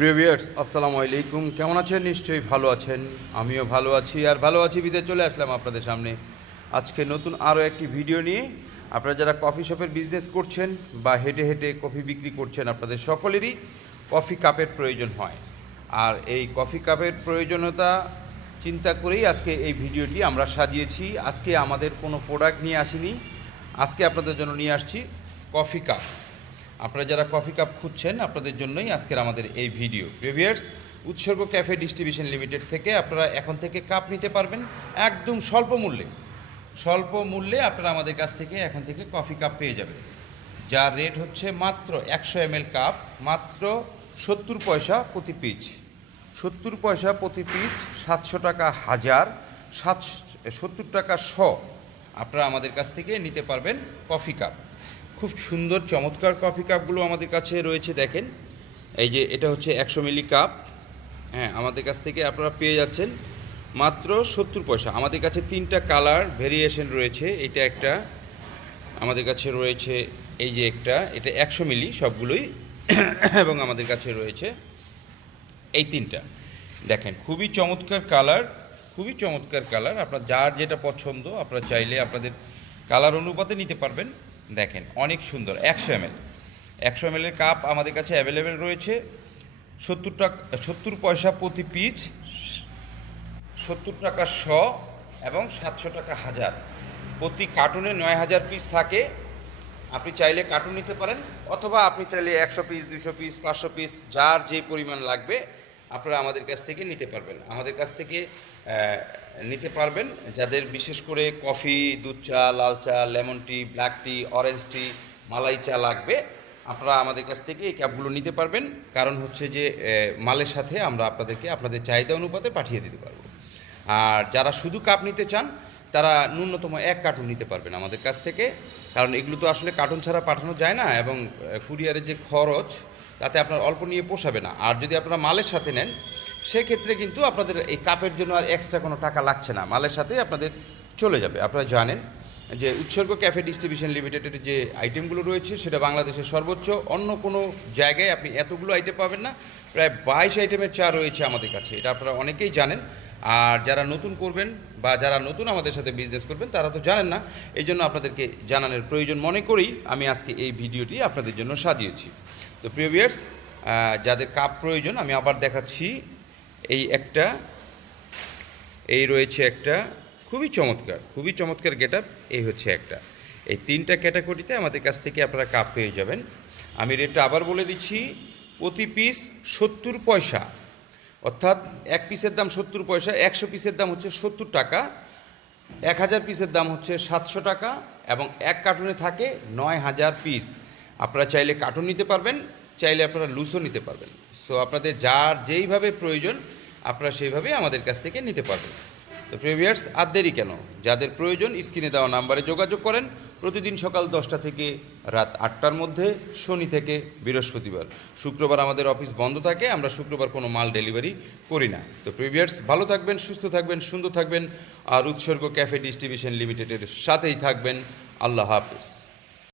প্রিয় ভিউয়ার্স, আসসালামু আলাইকুম। কেমন আছেন? নিশ্চয়ই ভালো আছেন। আমিও ভালো আছি, আর ভালো আছি বিদে চলে আসলাম আপনাদের সামনে আজকে নতুন আরও একটি ভিডিও নিয়ে। আপনারা যারা কফি শপের বিজনেস করছেন বা হেঁটে হেঁটে কফি বিক্রি করছেন, আপনাদের সকলেরই কফি কাপের প্রয়োজন হয়। আর এই কফি কাপের প্রয়োজনীয়তা চিন্তা করেই আজকে এই ভিডিওটি আমরা সাজিয়েছি। আজকে আমাদের কোনো প্রোডাক্ট নিয়ে আসিনি, আজকে আপনাদের জন্য নিয়ে আসছি কফি কাপ। আপনারা যারা কফি কাপ খুঁজছেন, আপনাদের জন্যই আজকের আমাদের এই ভিডিও। ভিউয়ার্স, উৎসর্গ ক্যাফে ডিস্ট্রিবিউশন লিমিটেড থেকে আপনারা এখন থেকে কাপ নিতে পারবেন একদম স্বল্প মূল্যে আপনারা আমাদের কাছ থেকে এখন থেকে কফি কাপ পেয়ে যাবেন, যার রেট হচ্ছে মাত্র 100 ml কাপ, মাত্র 70 পয়সা প্রতি পিস। 70 পয়সা প্রতি পিস, 700 টাকা হাজার, 70 টাকা শ আপনারা আমাদের কাছ থেকে নিতে পারবেন কফি কাপ। খুব সুন্দর চমৎকার কফি কাপগুলো আমাদের কাছে রয়েছে। দেখেন, এই যে এটা হচ্ছে 100 মিলি কাপ। হ্যাঁ, আমাদের কাছ থেকে আপনারা পেয়ে যাচ্ছেন মাত্র 70 পয়সা। আমাদের কাছে 3টা কালার ভেরিয়েশন রয়েছে। এটা একটা আমাদের কাছে রয়েছে, এই যে একটা, এটা 100 মিলি সবগুলোই এবং আমাদের কাছে রয়েছে এই 3টা। দেখেন, খুবই চমৎকার কালার। আপনার যার যেটা পছন্দ আপনারা চাইলে আপনাদের কালার অনুপাতে নিতে পারবেন। দেখেন, অনেক সুন্দর। 100 ml এর কাপ আমাদের কাছে অ্যাভেলেবেল রয়েছে। 70 পয়সা প্রতি পিস, 70 টাকা শ এবং 700 টাকা হাজার। প্রতি কার্টুনে 9000 পিস থাকে। আপনি চাইলে কার্টুন নিতে পারেন, অথবা আপনি চাইলে 100 পিস, 200 পিস, 500 পিস, যার যে পরিমাণ লাগবে আপনারা আমাদের কাছ থেকে নিতে পারবেন। আমাদের কাছ থেকে নিতে পারবেন যাদের বিশেষ করে কফি, দুধ চা, লাল চা, লেমন টি, ব্ল্যাক টি, অরেঞ্জ টি, মালাই চা লাগবে, আপনারা আমাদের কাছ থেকে এই কাপগুলো নিতে পারবেন। কারণ হচ্ছে যে মালের সাথে আমরা আপনাদেরকে আপনাদের চাহিদা অনুপাতে পাঠিয়ে দিতে পারবো। আর যারা শুধু কাপ নিতে চান, তারা ন্যূনতম 1 কার্টুন নিতে পারবেন আমাদের কাছ থেকে। কারণ এগুলো তো আসলে কার্টুন ছাড়া পাঠানো যায় না, এবং কুরিয়ারের যে খরচ, তাতে আপনার অল্প নিয়ে পোষাবে না। আর যদি আপনারা মালের সাথে নেন, সেক্ষেত্রে কিন্তু আপনাদের এই কাপের জন্য আর এক্সট্রা কোনো টাকা লাগছে না, মালের সাথেই আপনাদের চলে যাবে। আপনারা জানেন যে উৎসর্গ ক্যাফে ডিস্ট্রিবিউশন লিমিটেডের যে আইটেমগুলো রয়েছে, সেটা বাংলাদেশের সর্বোচ্চ। অন্য কোনো জায়গায় আপনি এতগুলো আইটেম পাবেন না। প্রায় 22 আইটেমের চা রয়েছে আমাদের কাছে, এটা আপনারা অনেকেই জানেন। আর যারা নতুন করবেন বা যারা নতুন আমাদের সাথে বিজনেস করবেন, তারা তো জানেন না। এই জন্য আপনাদেরকে জানানোর প্রয়োজন মনে করেই আমি আজকে এই ভিডিওটি আপনাদের জন্য সাজিয়েছি। তো প্রিয় ভিউয়ার্স, যাদের কাপ প্রয়োজন, আমি আবার দেখাচ্ছি। এই রয়েছে একটা খুবই চমৎকার গেটআপ। এই হচ্ছে একটা। এই 3টা ক্যাটাগরিতে আমাদের কাছ থেকে আপনারা কাপ পেয়ে যাবেন। আমি রেটটা আবার বলে দিচ্ছি, প্রতি পিস 70 পয়সা, অর্থাৎ 1 পিসের দাম 70 পয়সা। 100 পিসের দাম হচ্ছে 70 টাকা, 1000 পিসের দাম হচ্ছে 700 টাকা, এবং 1 কার্টুনে থাকে 9000 পিস। আপনারা চাইলে কার্টুন নিতে পারবেন, চাইলে আপনারা লুজও নিতে পারবেন। সো আপনাদের যার যেইভাবে প্রয়োজন আপনারা সেইভাবেই আমাদের কাছ থেকে নিতে পারবেন। তো ভিউয়ার্স, আর দেরি কেন? যাদের প্রয়োজন স্ক্রিনে দেওয়া নাম্বারে যোগাযোগ করেন। প্রতিদিন সকাল 10টা থেকে রাত 8টার মধ্যে, শনি থেকে বৃহস্পতিবার। শুক্রবার আমাদের অফিস বন্ধ থাকে, আমরা শুক্রবার কোনো মাল ডেলিভারি করি না। তো ভিউয়ার্স, ভালো থাকবেন, সুস্থ থাকবেন, সুন্দর থাকবেন, আর উৎসর্গ ক্যাফে ডিস্ট্রিবিউশন লিমিটেডের সাথেই থাকবেন। আল্লাহ হাফেজ।